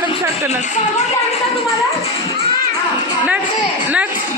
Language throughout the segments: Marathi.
सारखं नाच मॅडम सारखं नाच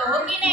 ಹೋಗಿನೇ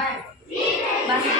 来。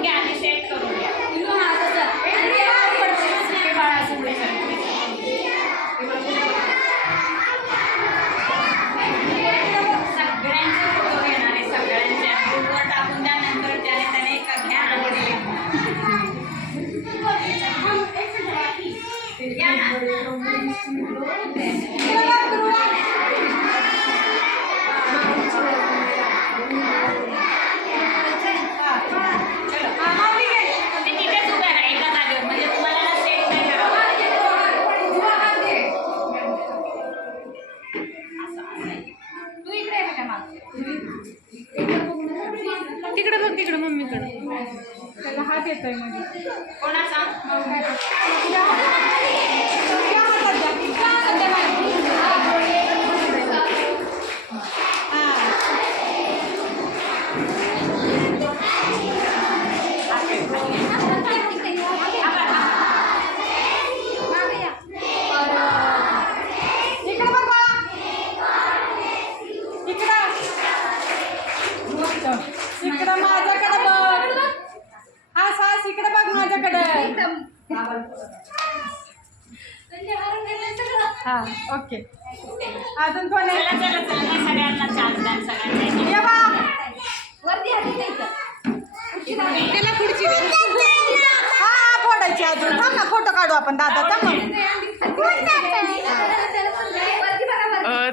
थांब ना फोटो काढू आपण. दादाचा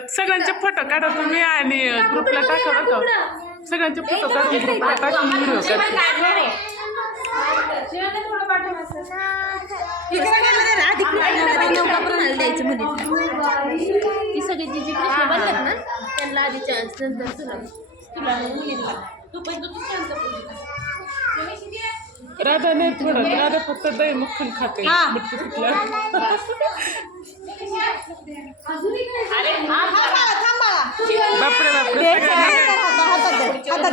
सगळ्यांचे फोटो काढा तुम्ही आणि ग्रुपला टाका बघ सगळ्यांचे फोटो काढून ग्रुपला टाकून व्हिडिओ जी ना त्यांना आधी चान्स नंतर तुला. तुला तू पण तू राधा नाही थोडं राधा फक्त दही मक्खन खाते. बापरे बापरे. हातात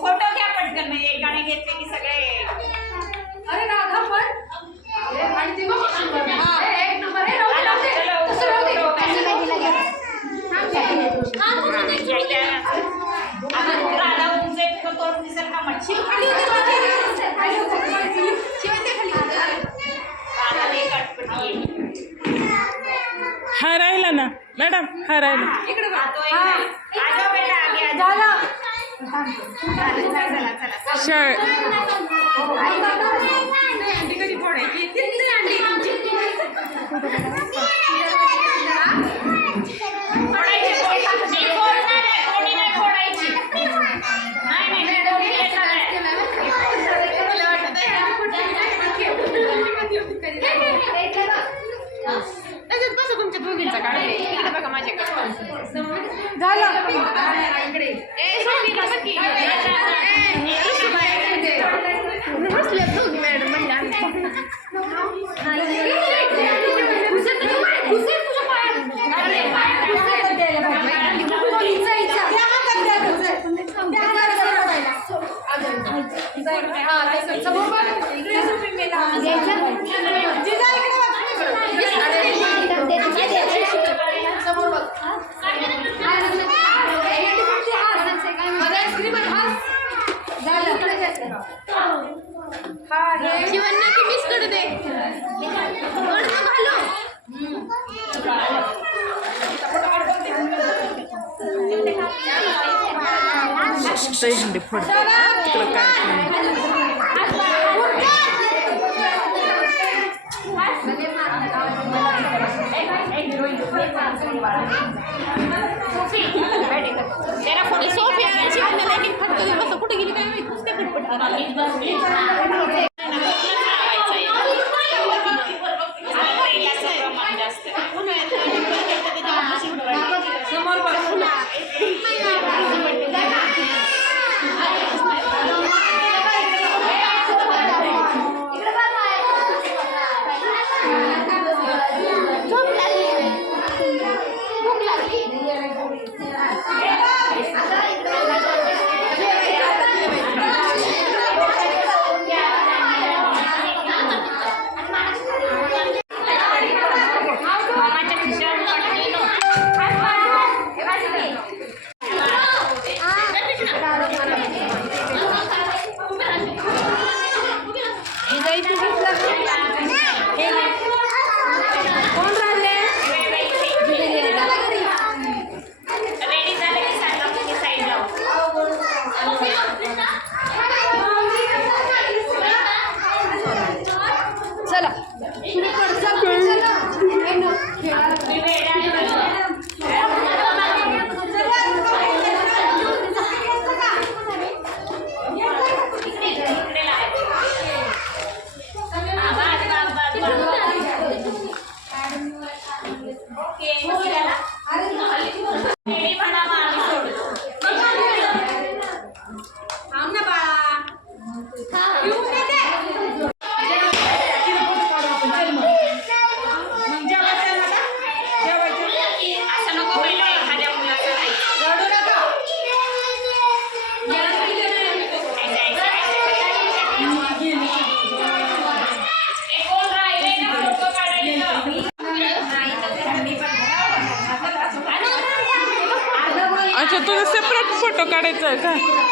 फोटो घ्या पटकन एक गाणे घेतले की सगळे. अरे राधा पण. आणि ते राधा उंच मच्छी खाली होते राधा. लई कटपटी हा राहिला ना. मॅडम हा राहिला. शाळे হুসেন कांदे फोडतात तिकडं काय सोफी आणायची फक्त कुठे गेली काय माहिती चला. फोटो काढायचा का?